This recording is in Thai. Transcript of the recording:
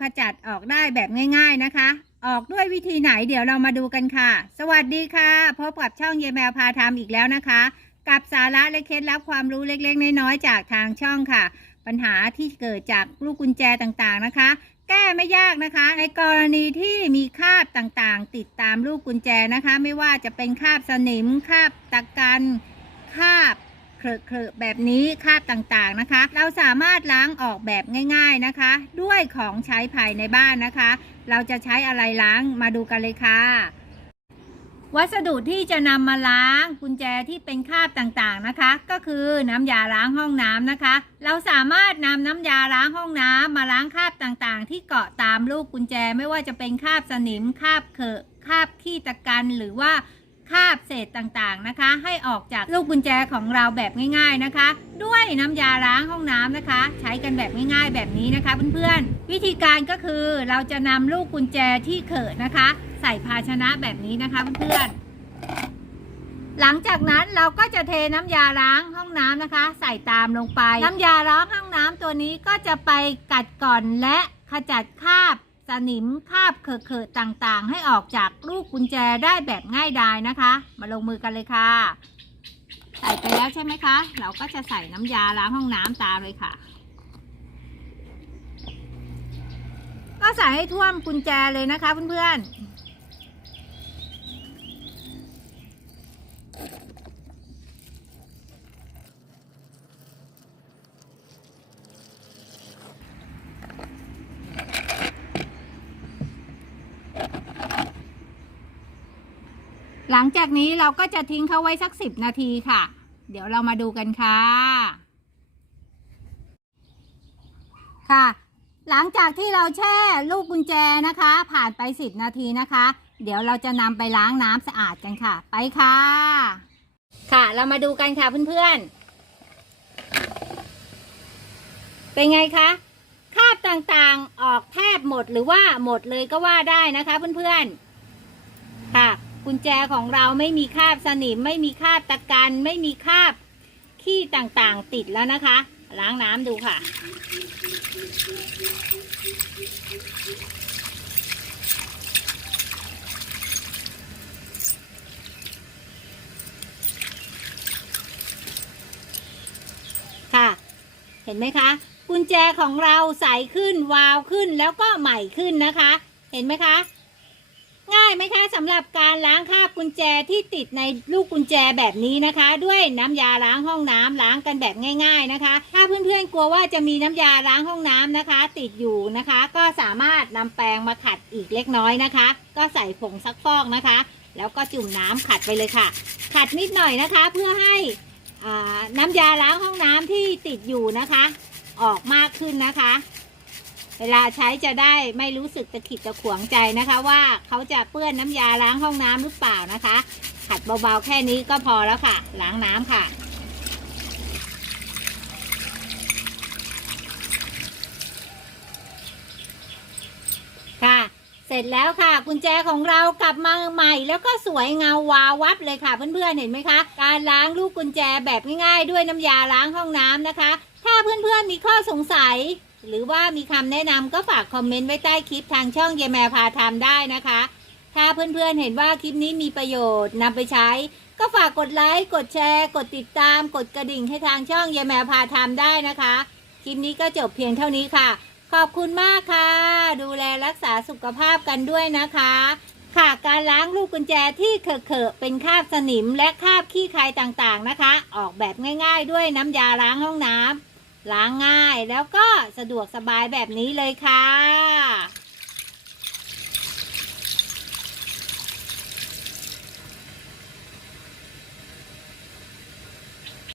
ขจัดออกได้แบบง่าย ๆนะคะ ออกด้วยวิธีไหนเดี๋ยวเรามาดูกันค่ะ สวัสดีค่ะพบกับช่องเยแมวพาทำอีกแล้วนะคะ กับสาระและเคล็ดลับความรู้เล็กๆ น้อยๆจากทางช่องค่ะ ปัญหาที่เกิดจากลูกกุญแจต่างๆนะคะ แก้ไม่ยากนะคะ ในกรณีที่มีคราบต่างๆ ติดตามลูกกุญแจนะคะ ไม่ว่าจะเป็นคราบสนิมคราบตะกันคราบ เคลอะเคลอะแบบนี้คราบต่างๆนะคะ เราสามารถล้างออกแบบง่าย ๆนะคะ ด้วยของใช้ภายในบ้านนะคะ เราจะใช้อะไรล้างมาดูกันเลยค่ะ วัสดุที่จะนำมาล้างกุญแจที่เป็นคราบต่างๆนะคะ ก็คือน้ำยาล้างห้องน้ำนะคะ เราสามารถนำน้ำยาล้างห้องน้ำมาล้างคราบต่างๆ ที่เกาะตามลูกกุญแจไม่ว่าจะเป็นคราบสนิมคราบเขอะคราบขี้ตะกันหรือว่า คราบเศษต่างๆนะคะ ให้ออกจากลูกกุญแจของเราแบบง่าย ๆนะคะ ด้วยน้ำยาล้างห้องน้ำนะคะ ใช้กันแบบง่ายๆแบบนี้นะคะเพื่อนๆ วิธีการก็คือเราจะนำลูกกุญแจที่เขอะนะคะ ใส่ภาชนะแบบนี้นะคะเพื่อนๆหลังจากนั้นเราก็จะเทน้ำยาล้างห้องน้ำนะคะ ใส่ตามลงไป น้ำยาล้างห้องน้ำตัวนี้ก็จะไปกัดก่อนและขจัดคราบ สนิมคาบเขอะๆต่างๆ ให้ออกจากลูกกุญแจได้แบบง่ายดายนะคะ มาลงมือกันเลยค่ะ ใส่ไปแล้วใช่ไหมคะ เราก็จะใส่น้ำยาล้างห้องน้ำตามเลยค่ะ ก็ใส่ให้ท่วมกุญแจเลยนะคะเพื่อนๆ หลังจากนี้เราก็จะทิ้งเขาไว้สักสิบนาทีค่ะ เดี๋ยวเรามาดูกันค่ะ ค่ะ หลังจากที่เราแช่ลูกกุญแจนะคะ ผ่านไปสิบนาทีนะคะ เดี๋ยวเราจะนำไปล้างน้ำสะอาดกันค่ะ ไปค่ะ ค่ะ เรามาดูกันค่ะเพื่อนๆ เป็นไงคะคราบต่างๆออกแทบหมดหรือว่าหมดเลยก็ว่าได้นะคะเพื่อนๆ กุญแจของเราไม่มีคราบสนิม ไม่มีคราบตะกัน ไม่มีคราบขี้ต่างๆติดแล้วนะคะ ล้างน้ำดูค่ะ ค่ะ เห็นไหมคะ กุญแจของเราใสขึ้นวาวขึ้นแล้วก็ใหม่ขึ้นนะคะ เห็นไหมคะง่ายไหมคะ สำหรับการล้างคราบกุญแจที่ติดในลูกกุญแจแบบนี้นะคะ ด้วยน้ำยาล้างห้องน้ำล้างกันแบบง่าย ๆนะคะ ถ้าเพื่อนๆกลัวว่าจะมีน้ำยาล้างห้องน้ำนะคะ ติดอยู่นะคะ ก็สามารถนำแปรงมาขัดอีกเล็กน้อยนะคะ ก็ใส่ผงซักฟอกนะคะ แล้วก็จุ่มน้ำขัดไปเลยค่ะ ขัดนิดหน่อยนะคะ เพื่อให้น้ำยาล้างห้องน้ำที่ติดอยู่นะคะ ออกมากขึ้นนะคะ เวลาใช้จะได้ไม่รู้สึกตะขิดตะขวงใจนะคะ ว่าเขาจะเปื้อนน้ำยาล้างห้องน้ำหรือเปล่านะคะ ขัดเบาๆแค่นี้ก็พอแล้วค่ะ ล้างน้ำค่ะค่ะ เสร็จแล้วค่ะ กุญแจของเรากลับมาใหม่ แล้วก็สวยเงาวาววับเลยค่ะ เพื่อนๆเห็นไหมคะ การล้างลูกกุญแจแบบง่ายๆ ด้วยน้ำยาล้างห้องน้ำนะคะ ถ้าเพื่อนๆมีข้อสงสัย หรือว่ามีคำแนะนำก็ฝากคอมเมนต์ไว้ใต้คลิปทางช่องเยแมพาทำได้นะคะ ถ้าเพื่อนๆเห็นว่าคลิปนี้มีประโยชน์นำไปใช้ ก็ฝากกดไลค์กดแชร์ กดติดตาม กดกระดิ่งให้ทางช่องเยแมพาทำได้นะคะ คลิปนี้ก็จบเพียงเท่านี้ค่ะ ขอบคุณมากค่ะ ดูแลรักษาสุขภาพกันด้วยนะคะ ค่ะการล้างลูกกุญแจที่เขอะๆเป็นคราบสนิมและคราบขี้ใครต่างๆนะคะ ออกแบบง่าย ๆ ด้วยน้ำยาล้างห้องน้ำ ล้างง่ายแล้วก็สะดวกสบายแบบนี้เลยค่ะ